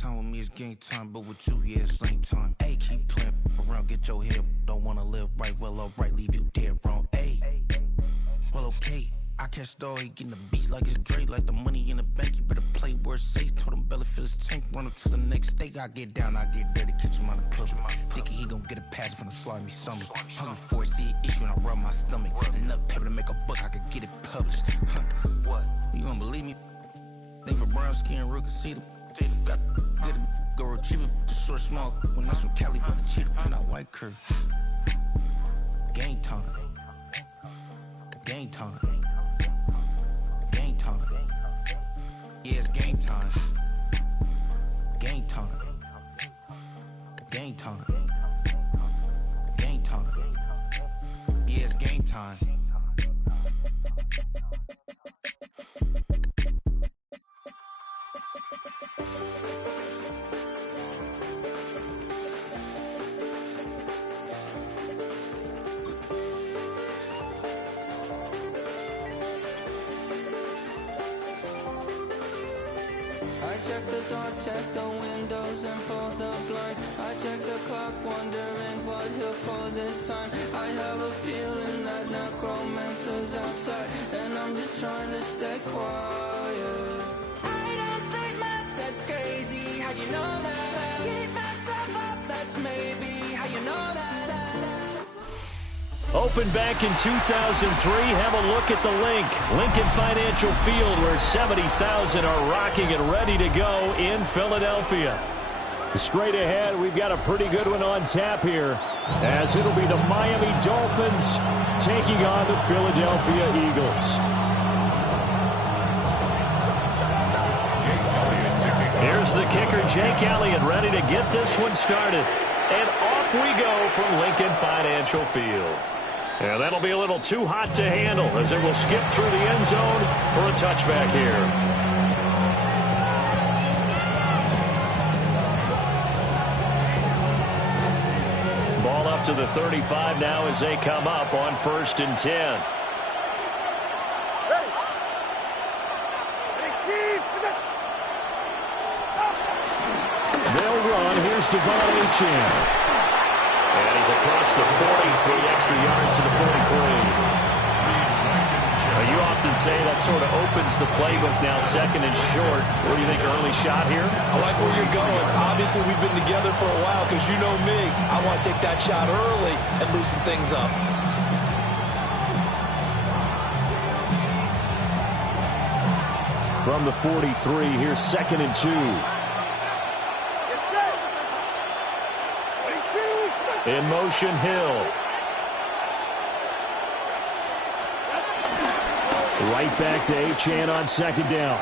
time with me, it's game time, but with you, yeah, it's lame time. Hey, keep playing around, get your head. Don't wanna live right, well, alright, leave you dead wrong. Hey, well, okay. I catch the dog, he getting the beats like it's Dre, like the money in the bank. You better play where it's safe. Told him Bella fill his tank, run up to the next state. I get down, I get dirty, catch him on the club. Thinking he gon' get a pass from the slimy stomach. Hungry for it, see an issue and I rub my stomach. Enough paper to make a book, I could get it published. What? You don't believe me? Think for brown skin, real can see them. Got good, go retrieve it, short, small. When that's from Cali, but the cheetah print out white curve. Game time. Game time. Game time. Yeah, it's game time. Game time. Game time. Game time. Yeah, it's game time. Check the doors, check the windows, and pull the blinds. I check the clock, wondering what he'll pull this time. I have a feeling that necromancer's outside, and I'm just trying to stay quiet. I don't statements, that's crazy. How'd you know that? Keep myself up, that's maybe how you know that. Opened back in 2003. Have a look at the Lincoln Financial Field, where 70,000 are rocking and ready to go in Philadelphia. Straight ahead, we've got a pretty good one on tap here, as it'll be the Miami Dolphins taking on the Philadelphia Eagles. Here's the kicker, Jake Elliott, ready to get this one started. And off we go from Lincoln Financial Field. And that'll be a little too hot to handle, as it will skip through the end zone for a touchback here. Ball up to the 35 now as they come up on 1st and 10. They'll run. Here's Devon Achane. And he's across the 40, 3 extra yards to the 43. You often say that sort of opens the playbook now, 2nd and short. What do you think, early shot here? I like where you're going. Obviously, we've been together for a while, because you know me. I want to take that shot early and loosen things up. From the 43, here's 2nd and 2. In motion, Hill. Right back to Achane on 2nd down.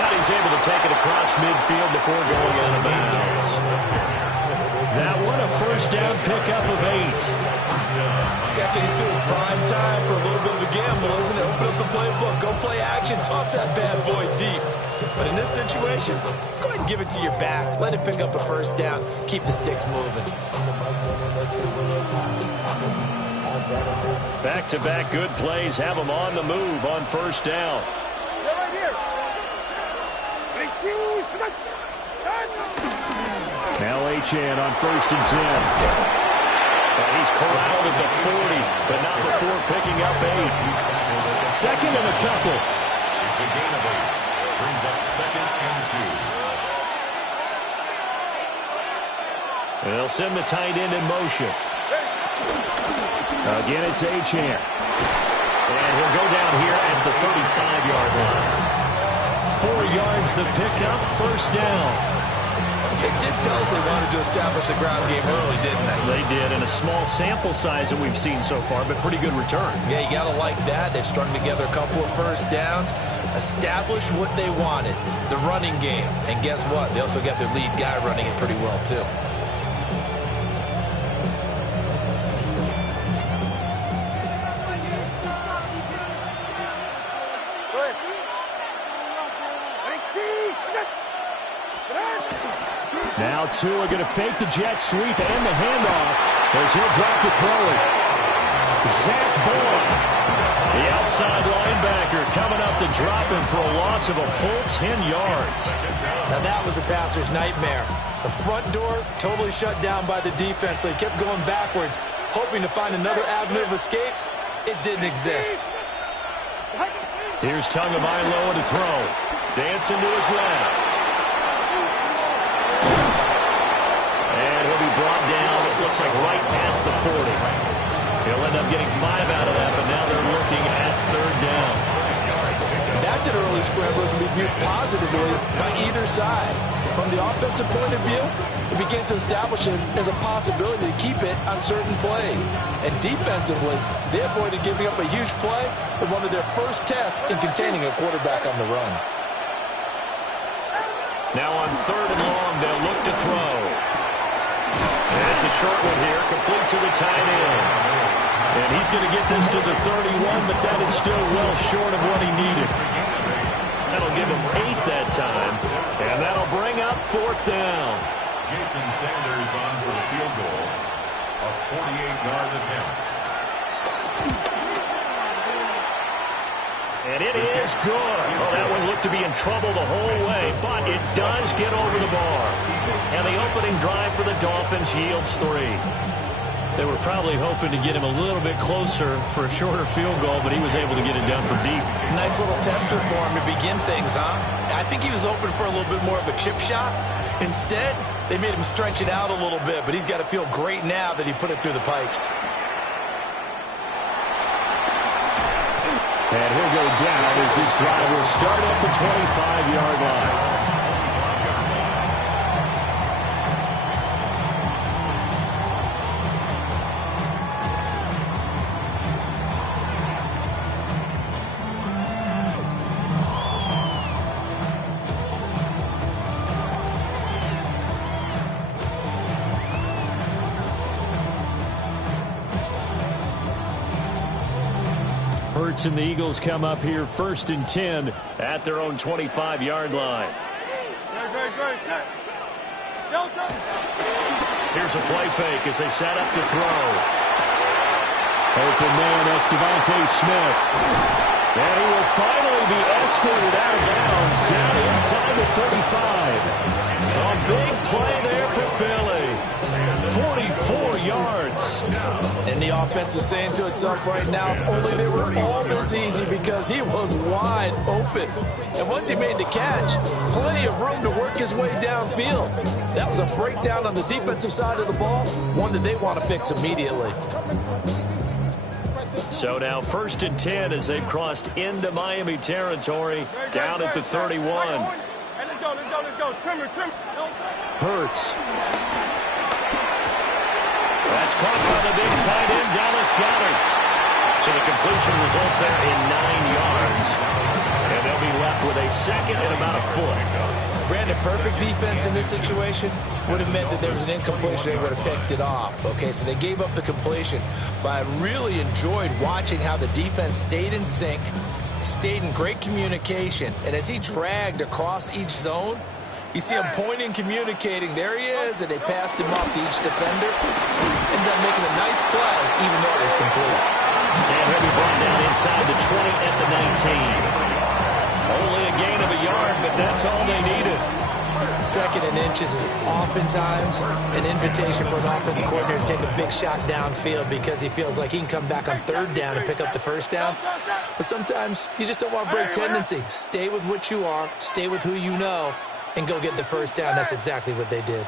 And he's able to take it across midfield before going out of bounds. That one, a 1st down pickup of 8. 2nd and 2 is prime time for a little bit of a gamble, isn't it? Open up the playbook, go play action, toss that bad boy deep. But in this situation, go ahead and give it to your back. Let it pick up a 1st down. Keep the sticks moving. Back-to-back good plays have them on the move on 1st down. Now Achane on 1st and 10. And he's corralled at the 40, but not before picking up 8. 2nd and a couple. It's a gain of 8. Brings up 2nd and 2. They'll send the tight end in motion. Again, it's Achane. And he'll go down here at the 35-yard line. 4 yards the pickup, 1st down. They did tell us they wanted to establish the ground game early, didn't they? They did, and a small sample size that we've seen so far, but pretty good return. Yeah, you got to like that. They've strung together a couple of 1st downs, established what they wanted, the running game. And guess what? They also got their lead guy running it pretty well, too. Now Tua going to fake the jet sweep and the handoff as he'll drop to throw it. Zach Boyd, the outside linebacker, coming up to drop him for a loss of a full 10 yards. Now Now that was a passer's nightmare. The front door totally shut down by the defense, so he kept going backwards, hoping to find another avenue of escape. It didn't exist. Here's Tagovailoa to throw. Dancing to his left. And he'll be brought down, it looks like right at the 40. He'll end up getting 5 out of that, but now they're looking at 3rd down. That's an early scramble that can be viewed positively by either side. From the offensive point of view, it begins to establish it as a possibility to keep it on certain plays. And defensively, they avoided giving up a huge play with one of their first tests in containing a quarterback on the run. Now on 3rd and long, they'll look to throw. That's a short one here, complete to the tight end. And he's going to get this to the 31, but that is still well short of what he needed. That'll give him 8 that time, and that'll bring up 4th down. Jason Sanders on for the field goal. A 48-yard attempt. And it is good. Well, that one looked to be in trouble the whole way, but it does get over the bar. And the opening drive for the Dolphins yields 3. They were probably hoping to get him a little bit closer for a shorter field goal, but he was able to get it down from deep. Nice little tester for him to begin things, huh? I think he was hoping for a little bit more of a chip shot. Instead, they made him stretch it out a little bit, but he's got to feel great now that he put it through the pipes. And he'll go down as this drive will start at the 25-yard line. And the Eagles come up here 1st and 10 at their own 25-yard line. Here's a play fake as they set up to throw. Open man, that's Devontae Smith. And he will finally be escorted out of bounds down inside the 35. A big play there for Philly. 44 yards. And the offense is saying to itself right now, only they were all this easy because he was wide open. And once he made the catch, plenty of room to work his way downfield. That was a breakdown on the defensive side of the ball, one that they want to fix immediately. So now 1st and 10 as they've crossed into Miami territory, down at the 31. Let's go. Trimmer. Hurts. That's caught by the big tight end, Dallas Goedert. So the completion results there in 9 yards. And they'll be left with a 2nd and about a foot. Brandon, perfect defense in this situation would have meant that there was an incompletion. They would have picked it off. Okay, so they gave up the completion. But I really enjoyed watching how the defense stayed in sync, stayed in great communication. And as he dragged across each zone, you see him pointing, communicating. There he is, and they passed him off to each defender. Ended up making a nice play, even though it was complete. And he'll be brought down inside the 20 at the 19. Only a gain of a yard, but that's all they needed. 2nd and inches is oftentimes an invitation for an offense coordinator to take a big shot downfield because he feels like he can come back on 3rd down and pick up the 1st down. But sometimes you just don't want to break tendency. Stay with what you are, stay with who you know, and go get the 1st down. That's exactly what they did.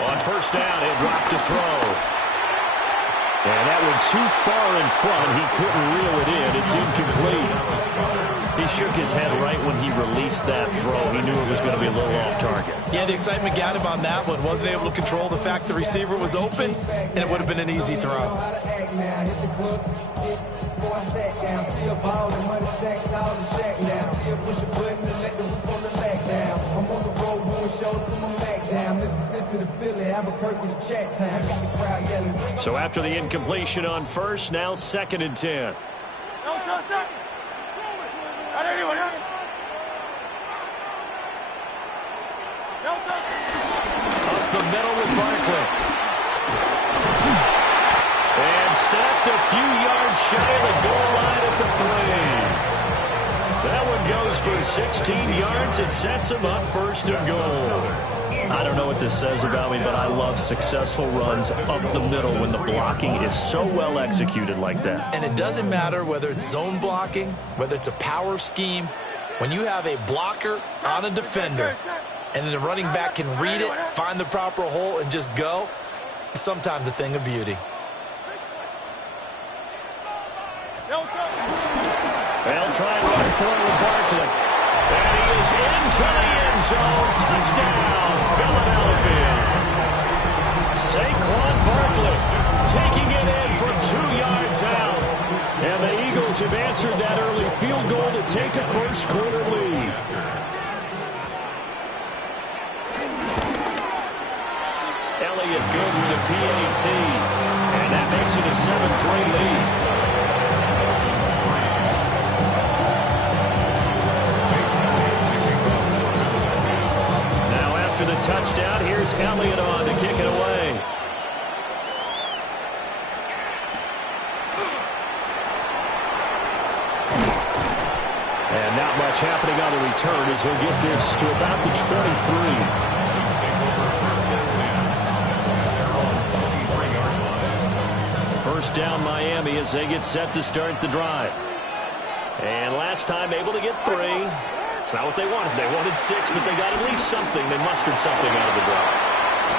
On 1st down, he'll drop to throw. And that went too far in front. He couldn't reel it in. It's incomplete. He shook his head right when he released that throw. He knew it was going to be a little off target. Yeah, the excitement got him on that one. Wasn't able to control the fact the receiver was open, and it would have been an easy throw. So after the incompletion on 1st, now 2nd and 10. Up the middle with Barkley. And stopped a few yards shy of the goal line at the 3. That one goes for 16 yards. It sets him up first and goal. I don't know what this says about me, but I love successful runs up the middle when the blocking is so well executed like that. And it doesn't matter whether it's zone blocking, whether it's a power scheme. When you have a blocker on a defender and then the running back can read it, find the proper hole, and just go, it's sometimes a thing of beauty. They'll try and run for it with Barkley. And he is into the end zone. Touchdown, Philadelphia. Saquon Barkley taking it in from 2 yards out. And the Eagles have answered that early field goal to take a first-quarter lead. Elliott good with a PAT. And that makes it a 7-3 lead. After the touchdown, here's Elliott on to kick it away. And not much happening on the return as he'll get this to about the 23. First down Miami as they get set to start the drive. And last time able to get 3. It's not what they wanted. They wanted 6, but they got at least something. They mustered something out of the drive.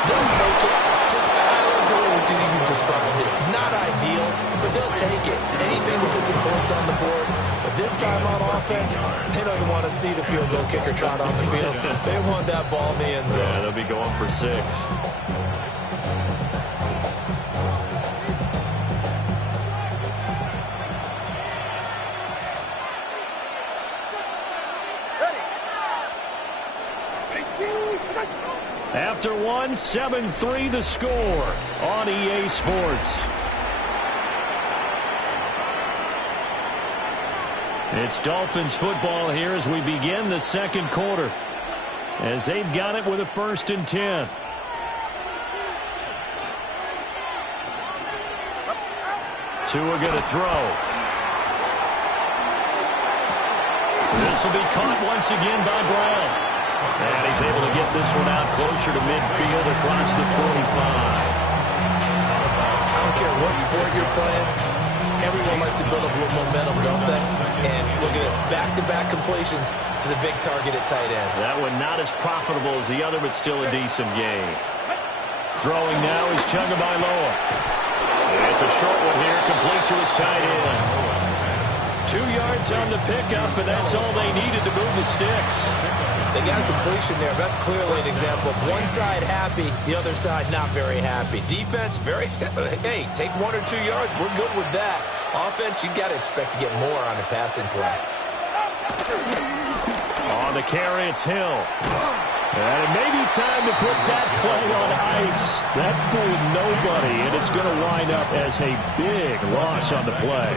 They'll take it. Just, I like the way you described it. Not ideal, but they'll take it. Anything to put some points on the board. But this time on offense, they don't even want to see the field goal kicker trot on the field. They want that ball in the end zone. Yeah, they'll be going for 6. After 1, 7-3 the score on EA Sports. It's Dolphins football here as we begin the second quarter. As they've got it with a 1st and 10. Tua going to throw. This will be caught once again by Brown. And he's able to get this one out closer to midfield across the 45. I don't care what sport you're playing. Everyone likes to build up a little momentum, don't they? And look at this, back-to-back completions to the big target at tight end. That one not as profitable as the other, but still a decent game. Throwing now is Tagovailoa. It's a short one here, complete to his tight end. 2 yards on the pickup, and that's all they needed to move the sticks. They got a completion there. That's clearly an example of one side happy, the other side not very happy. Defense, very, hey, take 1 or 2 yards. We're good with that. Offense, you got to expect to get more on the passing play. On the carry, it's Hill. And it may be time to put that play on ice. That fooled nobody, and it's going to wind up as a big loss on the play.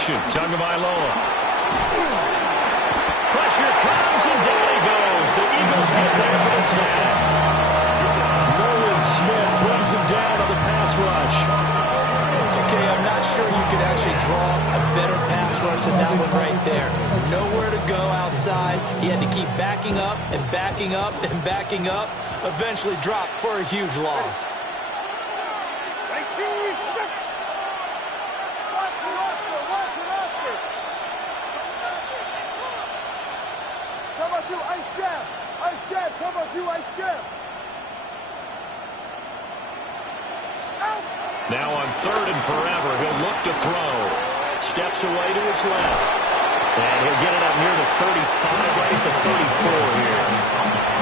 Tagovailoa. Pressure comes, and down he goes. The Eagles get there for the sack. Nolan Smith brings him down on the pass rush. Okay, I'm not sure you could actually draw a better pass rush than that one right there. Nowhere to go outside. He had to keep backing up and backing up and backing up. Eventually dropped for a huge loss. Now on 3rd and forever, he'll look to throw. Steps away to his left. And he'll get it up near the 35, right at the 34 here.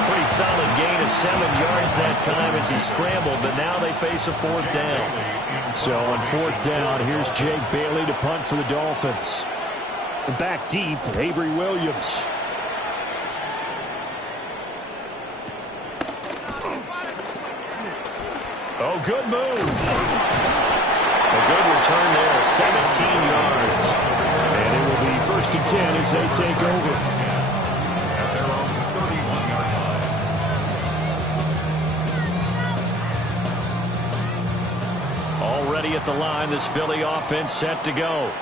Pretty solid gain of 7 yards that time as he scrambled, but now they face a 4th down. So on 4th down, here's Jake Bailey to punt for the Dolphins. Back deep, Avery Williams. Oh, good move. A good return there, 17 yards. And it will be 1st and 10 as they take over. At their own 31-yard line. Already at the line, this Philly offense set to go.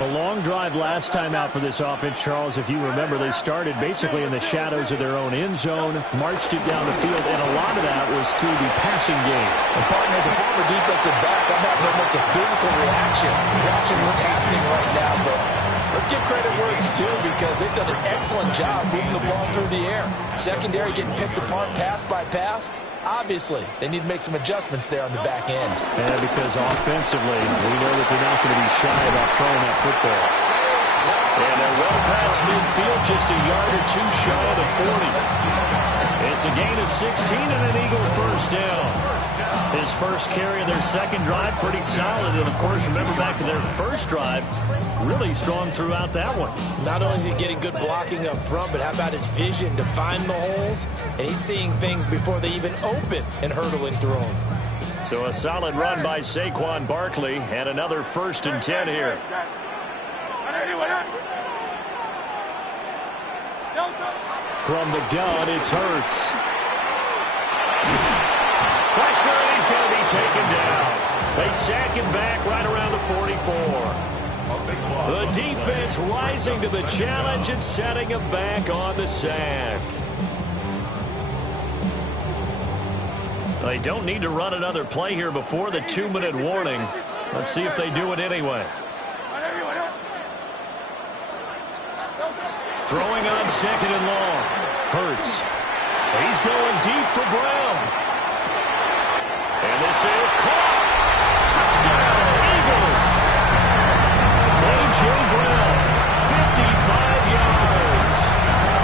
A long drive last time out for this offense, Charles. If you remember, they started basically in the shadows of their own end zone, marched it down the field, and a lot of that was through the passing game. And partner, as a former defensive back, I'm having almost a physical reaction watching what's happening right now. But let's give credit where it's due because they've done an excellent job moving the ball through the air. Secondary getting picked apart pass by pass. Obviously, they need to make some adjustments there on the back end. And because offensively, we know that they're not going to be shy about throwing that football. And they're well past midfield, just a yard or two shy of the 40. It's a gain of 16 and an Eagle first down. His first carry of their second drive, pretty solid. And, of course, remember back to their first drive, really strong throughout that one. Not only is he getting good blocking up front, but how about his vision to find the holes? And he's seeing things before they even open and hurdling through them. So a solid run by Saquon Barkley and another 1st and 10 here. From the gun, it's Hurts. Pressure, and he's going to be taken down. They sack him back right around the 44. The defense rising to the challenge and setting him back on the sack. They don't need to run another play here before the 2-minute warning. Let's see if they do it anyway. Throwing on 2nd and long. Hurts. He's going deep for Brown. And this is caught. Touchdown, Eagles. A.J. Brown, 55 yards.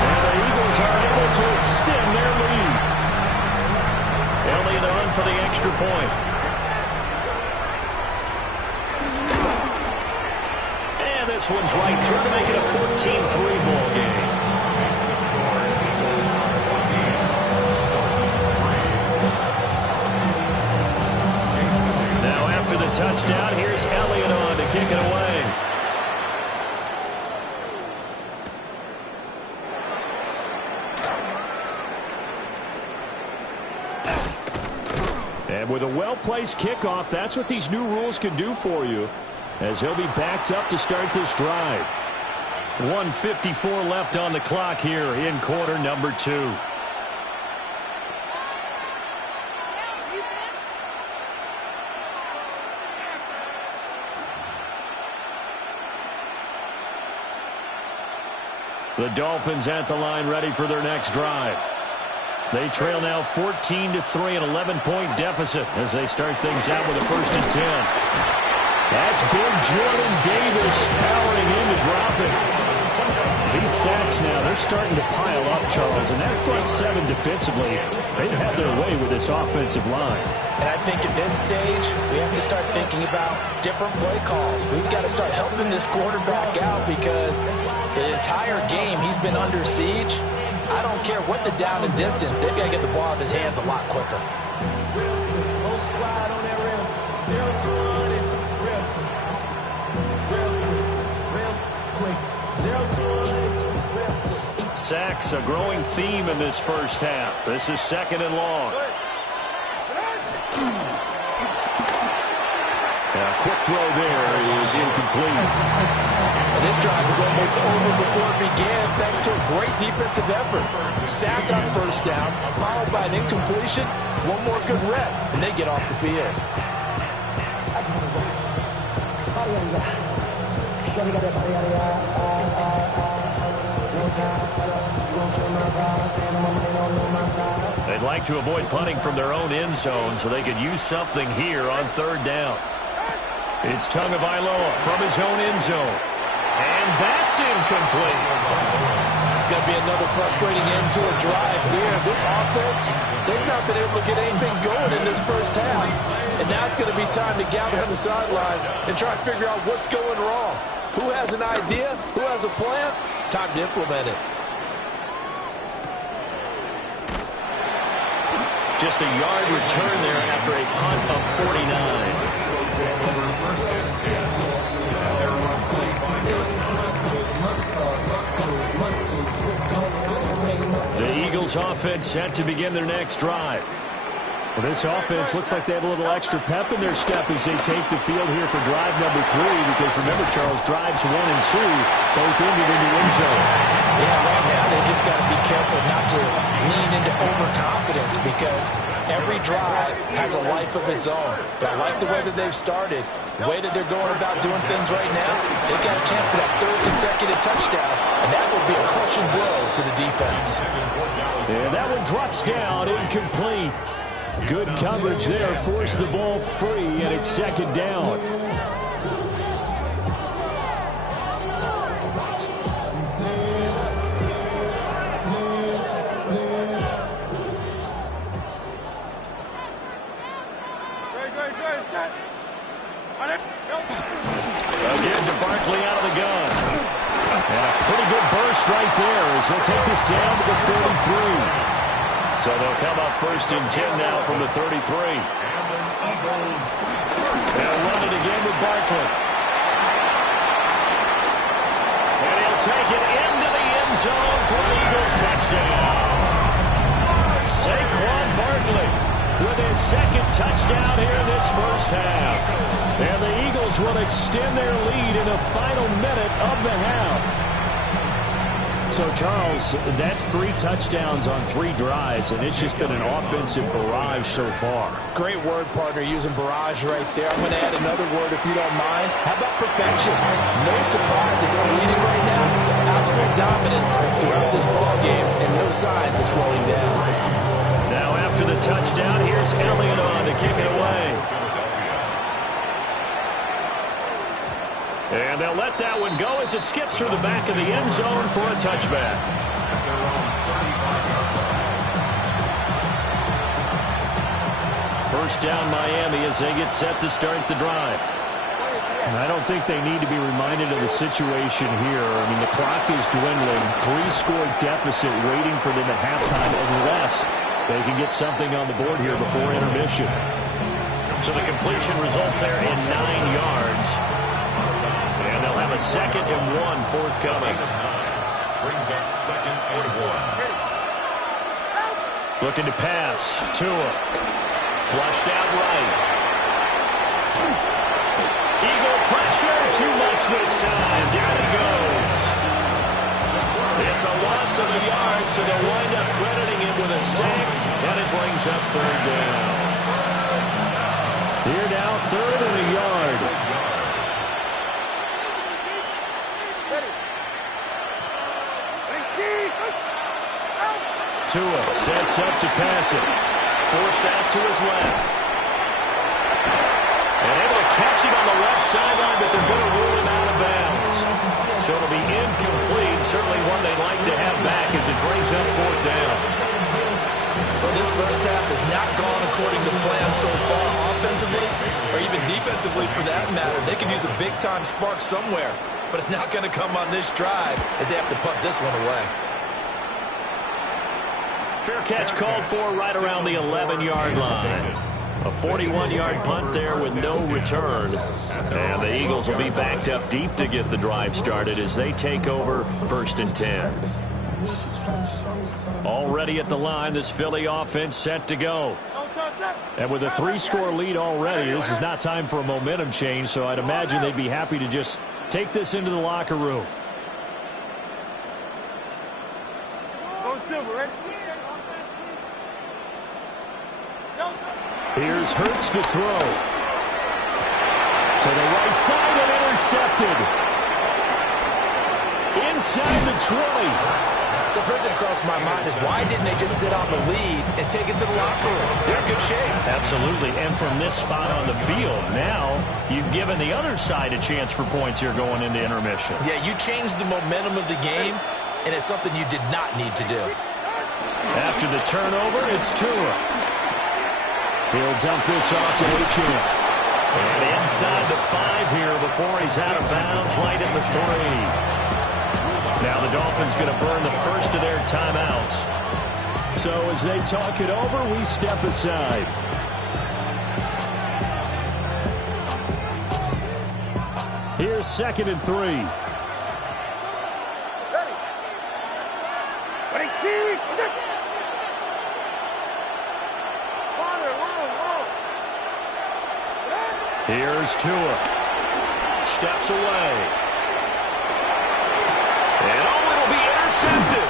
And the Eagles are able to extend their lead. Elliott on for the extra point. And this one's right through to make it a 14-3 ball game. Now after the touchdown, here's Elliott on to kick it away. And with a well-placed kickoff, that's what these new rules can do for you, as he'll be backed up to start this drive. 1:54 left on the clock here in quarter number 2. The Dolphins at the line ready for their next drive. They trail now 14-3, an 11-point deficit as they start things out with a 1st and 10. That's big Jordan Davis powering in to drop it. These sacks now, they're starting to pile up, Charles, and that front 7 defensively, they've had their way with this offensive line. And I think at this stage, we have to start thinking about different play calls. We've got to start helping this quarterback out because the entire game he's been under siege. I don't care what the down and distance, they've got to get the ball out of his hands a lot quicker. Sacks, a growing theme in this first half. This is 2nd and long. A quick throw there is incomplete. And this drive is almost over before it began thanks to a great defensive effort. Sacked on 1st down, followed by an incompletion. One more good rep, and they get off the field. They'd like to avoid punting from their own end zone so they could use something here on 3rd down. It's Tagovailoa from his own end zone. And that's incomplete. It's going to be another frustrating end to a drive here. This offense, they've not been able to get anything going in this first half. And now it's going to be time to gather on the sidelines and try to figure out what's going wrong. Who has an idea? Who has a plan? Time to implement it. Just a yard return there after a punt of 49. over 1st and 10. And they're on play clock. The Eagles offense set to begin their next drive. Well, this offense looks like they have a little extra pep in their step as they take the field here for drive number 3, because remember, Charles, drives 1 and 2 both ended in the end zone. Yeah, right now they just got to be careful not to lean into overconfidence, because every drive has a life of its own. But I like the way that they've started, the way that they're going about doing things right now. They got a chance for that 3rd consecutive touchdown, and that would be a crushing blow to the defense. And that one drops down, incomplete. Good coverage there, forced the ball free, and it's 2nd down. Again to Barkley out of the gun. And a pretty good burst right there as they'll take this down to the 33. So they'll come up 1st and 10 now from the 33. They'll run it again with Barkley. And he'll take it into the end zone for an Eagles touchdown. Saquon Barkley with his 2nd touchdown here in this first half. And the Eagles will extend their lead in the final minute of the half. So, Charles, that's 3 touchdowns on 3 drives, and it's just been an offensive barrage so far. Great word, partner, using barrage right there. I'm going to add another word if you don't mind. How about perfection? No surprise that they're leading right now. Absolute dominance throughout this ball game, and no signs of slowing down. Now, after the touchdown, here's Elliott on to kick it away. And they'll let that one go as it skips through the back of the end zone for a touchback. First down Miami as they get set to start the drive. And I don't think they need to be reminded of the situation here. I mean, the clock is dwindling. 3-score deficit waiting for them at halftime unless they can get something on the board here before intermission. So the completion results there in 9 yards. And they'll have a 2nd and 1 forthcoming. Brings up 2nd and 1. Looking to pass. Tua. Flushed out right. Eagle pressure. Too much this time. Down he goes. It's a loss of a yard, so they'll wind up crediting him with a sack. And it brings up 3rd down. Here now, 3rd and a yard. Tua sets up to pass it. Forced out to his left. And able to catch it on the left sideline, but they're going to rule him out of bounds. So it'll be incomplete. Certainly one they'd like to have back as it brings up 4th down. Well, this first half has not gone according to plan so far offensively, or even defensively for that matter. They could use a big-time spark somewhere, but it's not going to come on this drive as they have to punt this one away. Fair catch called for right around the 11-yard line. A 41-yard punt there with no return. And the Eagles will be backed up deep to get the drive started as they take over 1st and 10. Already at the line, this Philly offense set to go. And with a 3-score lead already, this is not time for a momentum change, so I'd imagine they'd be happy to just take this into the locker room. Here's Hurts to throw. To the right side and intercepted. Inside the 20. So first thing across my mind is why didn't they just sit on the lead and take it to the locker room? They're in good shape. Absolutely. And from this spot on the field, now you've given the other side a chance for points here going into intermission. Yeah, you changed the momentum of the game, and it's something you did not need to do. After the turnover, it's Tua. He'll dump this off to H.M. And inside the 5 here before he's out of bounds right at the 3. Now the Dolphins going to burn the first of their timeouts. So as they talk it over, we step aside. Here's 2nd and 3. Ready, team! Here's Tua. Steps away. And it'll be intercepted.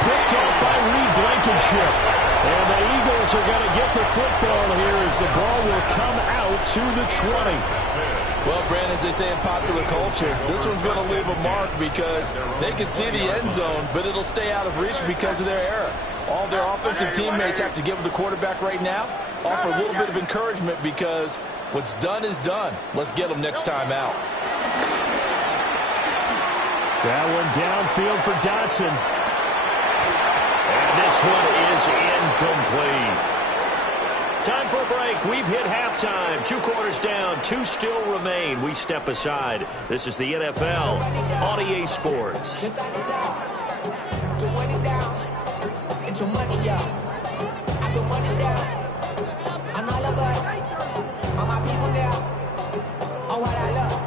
Picked off by Reed Blankenship. And the Eagles are going to get the football here as the ball will come out to the 20. Well, Brandon, as they say in popular culture, this one's going to leave a mark because they can see the end zone, but it'll stay out of reach because of their error. All their offensive teammates have to give the quarterback right now, offer a little bit of encouragement because what's done is done. Let's get them next time out. That one downfield for Dotson. And this one is incomplete. Time for a break. We've hit halftime. 2 quarters down. 2 still remain. We step aside. This is the NFL on EA Sports.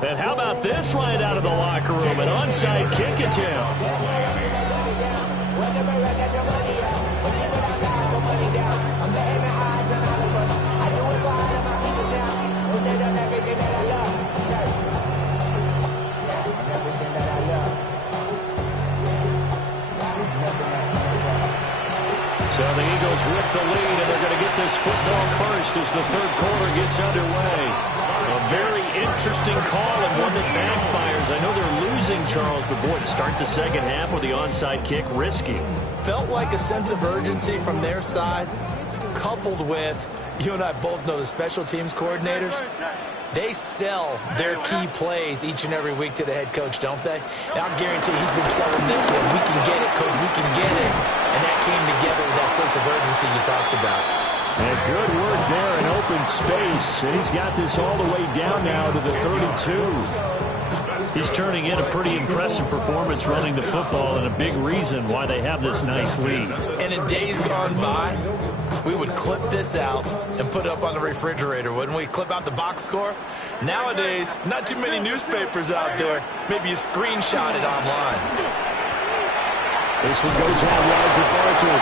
And how about this right out of the locker room? An onside kick attempt. So the Eagles with the lead, and they're going to get this football first as the 3rd quarter gets underway. A very interesting call and one that backfires. I know they're losing, Charles, but boy, to start the 2nd half with the onside kick, risky. Felt like a sense of urgency from their side, coupled with, you and I both know the special teams coordinators, they sell their key plays each and every week to the head coach, don't they? And I'll guarantee he's been selling this one. We can get it, coach, we can get it. And that came together with that sense of urgency you talked about. And good work there in open space. And he's got this all the way down now to the 32. He's turning in a pretty impressive performance running the football and a big reason why they have this nice lead. And in days gone by, we would clip this out and put it up on the refrigerator, wouldn't we? Clip out the box score. Nowadays, not too many newspapers out there. Maybe you screenshot it online. This one goes out wide for Barkley.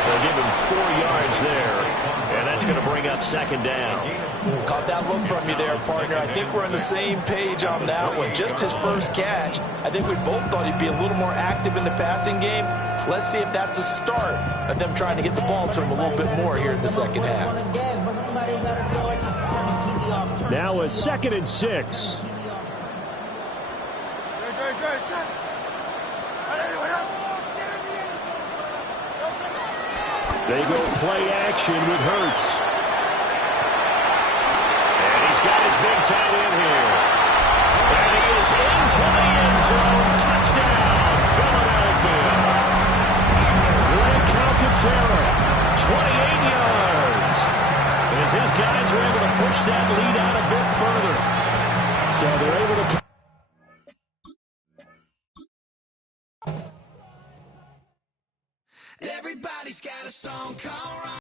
They'll give him 4 yards there, and that's going to bring up 2nd down. Caught that look from you there, partner. I think we're on the same page on that one. Just his first catch. I think we both thought he'd be a little more active in the passing game. Let's see if that's the start of them trying to get the ball to him a little bit more here in the 2nd half. Now a 2nd and 6. They go play action with Hurts. And he's got his big tight end here. And he is into the end zone. Touchdown, Philadelphia. Greg Calcaterra, 28 yards. As his guys are able to push that lead out a bit further. So they're able to... Everybody's got a song called